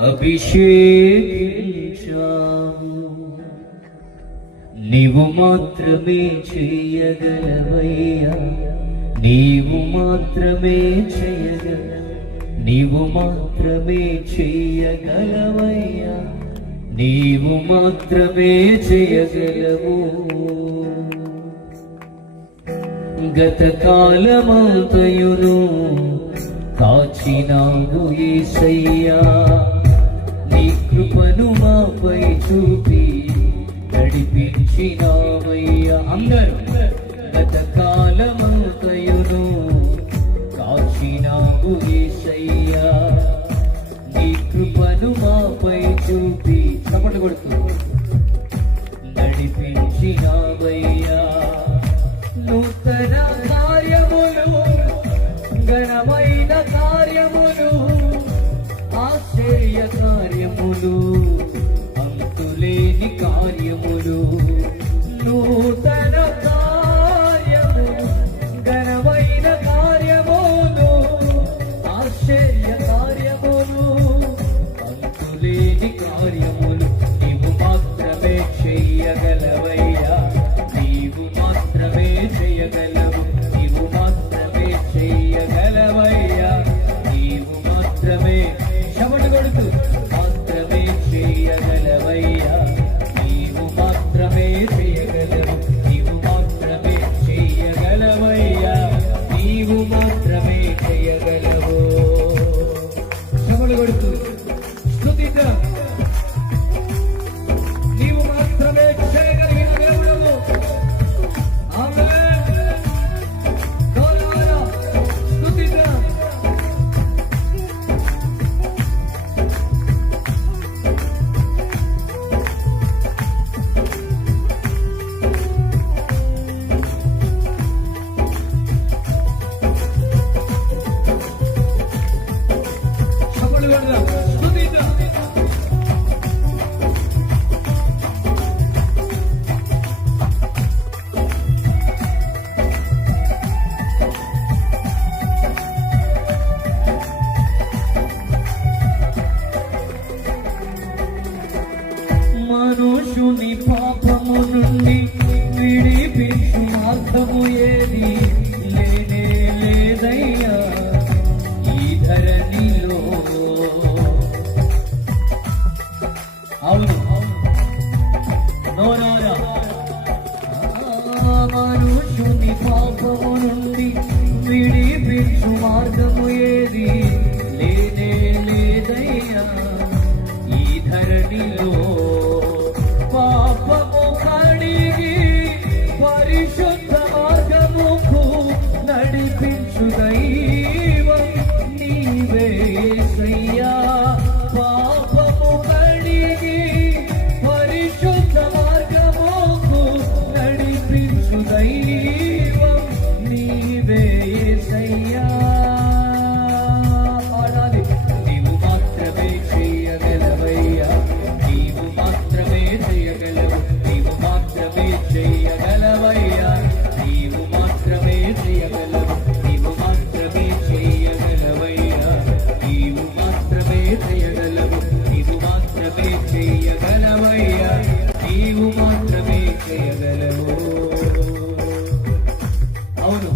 అభిషేకించావు. నీవు మాత్రమే చేయగలవయ్యా, నీవు మాత్రమే చేయగల, నీవు మాత్రమే చేయగలవయ్యా, నీవు మాత్రమే చేయగలవు. గత కాలమంతయును కాచినావు యేసయ్యా, నీ కృపను మాపై చూపి నడిపించినావయ్యా. అందరూ గత కాలమంతయును కాచినావు యేసయ్యా, నీ కృపను మాపై చూపి చప్పట్లు కొడుతూ నడిపించినావయ్యా. నూతన కార్యములు, ఘనమైన కార్యములు, ఆశ్చర్య కార్యములు, అంతులేని కార్యములు, నూతన కార్యములు, ఘనమైన కార్యములు, ఆశ్చర్య కార్యములు, అంతులేని కార్యములు, నీవు మాత్రమే చెయ్యగలవయ్యా, నీవు మాత్రమే చేయగలవు, నీవు మాత్రమే చేయగలవయ్యా, నీవు మాత్రమే శబడి కొడుతూ మాత్రమే చేయగలవయ్యా, నీవు మాత్రమే చేయగలవు, నీవు మాత్రమే చేయగలవయ్యా, నీవు మాత్రమే చేయగలవు. శబడి కొడుతూ స్తుతిద్దాం. నీవు మాత్రమే చేయగలిగిన దేవుడవు. ఆమేన్. గౌరవ స్తుతిద్దాం. శబడి కొడదాం. స్తుతిద్దాం. మనుషుని పాపము నుండి విడిపించు మార్గము ఏది లేనే లేదయ్యా ఈ ధరణిలో. అవును నోరారా. మనుషుని పాపము నుండి విడిపించు మార్గము ఏది లేనే లేదయ్యా ఈ ధరణిలో. పాపము కడిగి పరిశుద్ధ మార్గముకు నడిపించు దైవం నీవే యేసయ్యా. పాపము కడిగి పరిశుద్ధ మార్గముకు నడిపించు దైవం నీవే యేసయ్యా. పాడాలి. నీవు మాత్రమే చేయగలవయ్యా, నీవు మాత్రమే చేయగలవు, నీవు మాత్రమే చేయగలవయ్యా, నీవు మాత్రమే చేయగలవు, నీవు మాత్రమే చేయగలవయ్యా, నీవు మాత్రమే చేయగలవు, నీవు మాత్రమే చేయగలవయ్యా, నీవు మాత్రమే చేయగలవు. అవును,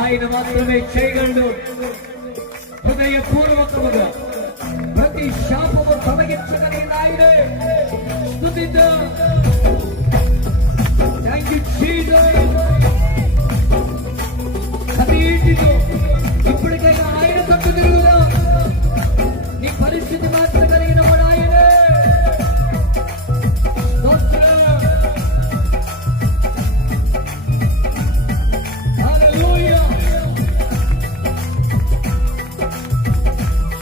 ఆయన మాత్రమే చేయగలడు. హృదయపూర్వకముగా ప్రతి శాపము తొలగించగలిగిన ఆయనే. స్తుతిద్దాం. Thank you Jesus. కన్నీటితో ఇప్పటికైనా ఆయన తట్టు తిరుగుదాం. నీ పరిస్థితి మార్చగలిగిన వాడు ఆయనే. స్తోత్రం. హల్లెలూయా.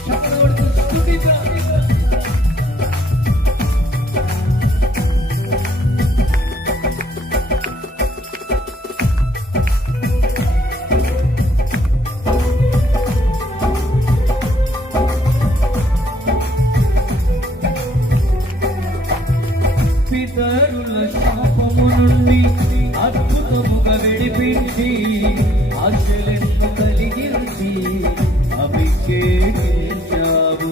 శబ్దం స్తుతిద్దాం. పితరుల శాపము నుండి అద్భుతముగా విడిపించి ఆశలను కలిగించి అభిషేకించావు.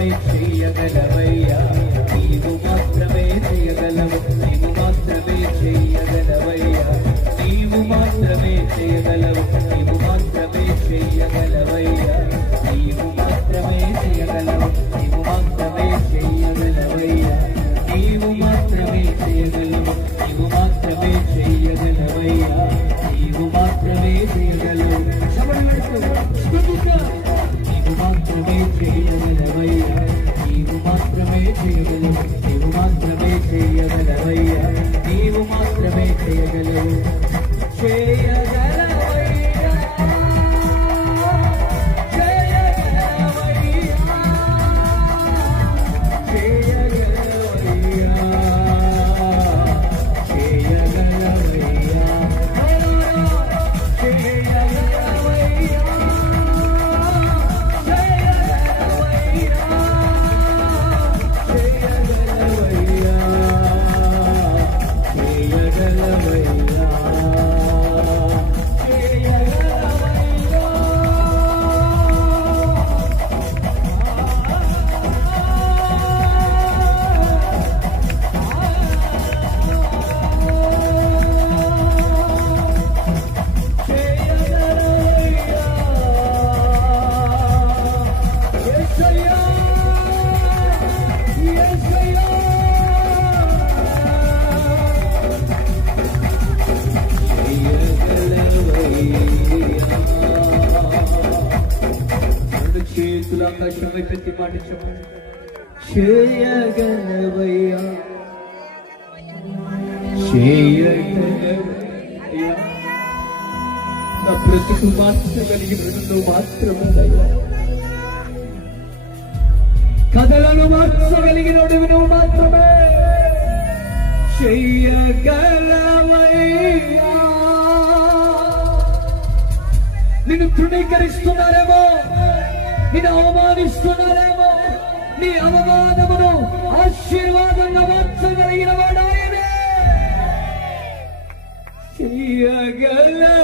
మాత్రమే చేయగలవయ్యా, నీవు మాత్రమే చేయగలవు, నీవు మాత్రమే చేయగలవయ్యా, నీవు మాత్రమే చేయగలవు, నీవు మాత్రమే చేయగలవయ్యా, నీవు మాత్రమే చేయగలవు, నీవు మాత్రమే చేయగలవయ్యా, నీవు మాత్రమే చేయగలవు, నీవు మాత్రమే చేయగలవయ్యా, నీవు మాత్రమే చేయగలవు. నీవు మాత్రమే చేయగలవయ్యా, నీవు మాత్రమే చేయగలవు, నీవు మాత్రమే చేయగలవయ్యా, నీవు మాత్రమే చేయగలవు, చేయగలవయ్యా, చేయగలవయ్యా, చేయగలవయ్యా, చేయగలవయ్యా, చేయగలవయ్యా. చేతుల ఆకాశమై పెట్టి పాటించమని. చేయగలవయ్యా, చేయగలవయ్యా, నా బ్రతుకు మార్చగలిగిన నువ్వు మాత్రమేనయ్యా, కథలను మార్చగలిగిన నువ్వు మాత్రమే. చేయగలవయ్యా, నిన్ను తృణీకరిస్తున్నారేమో, నిన్ను అవమానిస్తున్నారేమో, నీ అవమానమును ఆశీర్వాదంగా మార్చగలిగిన వాడు ఆయనే. చేయగలవయ్యా,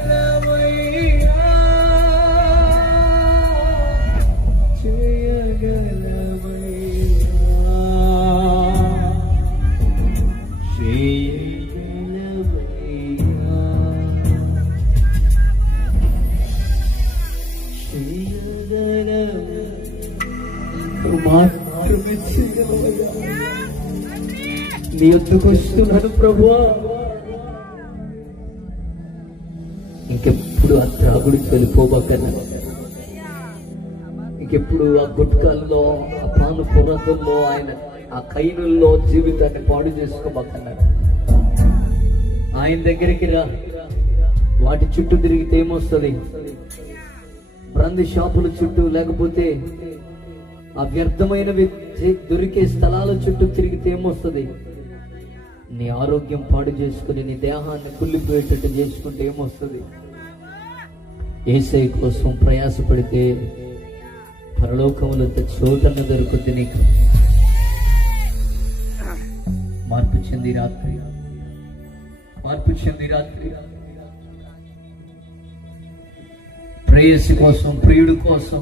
చేయగలవయ్యా, చేయగలవయ్యా, మాత్రమే చేయగలవయ్యా. నీ వద్దకు వస్తున్నాను ప్రభువా, ఇంకెప్పుడు ఆ త్రాగుడికి వెళ్ళిపోబాకన్నా, ఇంకెప్పుడు ఆ గుట్కాల్లో, ఆ పాను పురతుల్లో, ఆయన ఆ కైనుల్లో జీవితాన్ని పాడు చేసుకోబాకన్నాడు. ఆయన దగ్గరికి రా, వాటి చుట్టూ తిరిగితే ఏమొస్తుంది? బ్రాందీ షాపుల చుట్టూ, లేకపోతే ఆ వ్యర్థమైనవి దొరికే స్థలాల చుట్టూ తిరిగితే ఏమొస్తుంది? నీ ఆరోగ్యం పాడు చేసుకుని నీ దేహాన్ని కుళ్ళిపోయేటట్టు చేసుకుంటే ఏమొస్తుంది? యేసయ్య కోసం ప్రయాసపడితే పరలోకములో చోటన దొరుకుతుంది నీకు. మార్పు చెంది రాత్రి, మార్పు చెంది రాత్రి, ప్రేయసి కోసం, ప్రియుడి కోసం,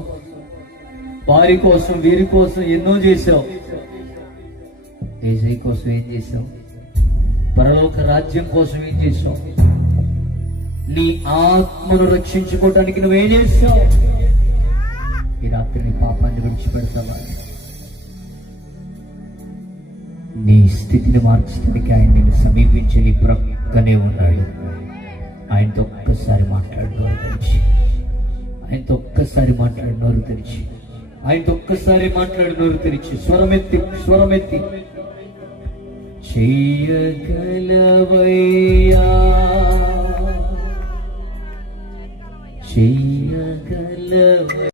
వారి కోసం, వీరి కోసం ఎన్నో చేశావు. యేసయ్య కోసం ఏం చేశావు? పరలోక రాజ్యం కోసం ఏం చేశావు? నీ ఆత్మను రక్షించుకోవటానికి నువ్వేం చేశావు? ఈ రాత్రి నీ పాపాన్ని విడిచిపెడతావా? నీ స్థితిని మార్చడానికి ఆయన నిన్ను సమీపించి నీ ప్రక్కనే ఉన్నాడు. ఆయనతో ఒక్కసారి మాట్లాడు నోరు తెరిచి, ఆయనతో ఒక్కసారి మాట్లాడు నోరు తెరిచి, ఆయనతో ఒక్కసారి మాట్లాడు నోరు తెరిచి, స్వరమెత్తి, స్వరమెత్తి. చెయ్యగలవయ్యా, చెయ్యగలవయ్యా.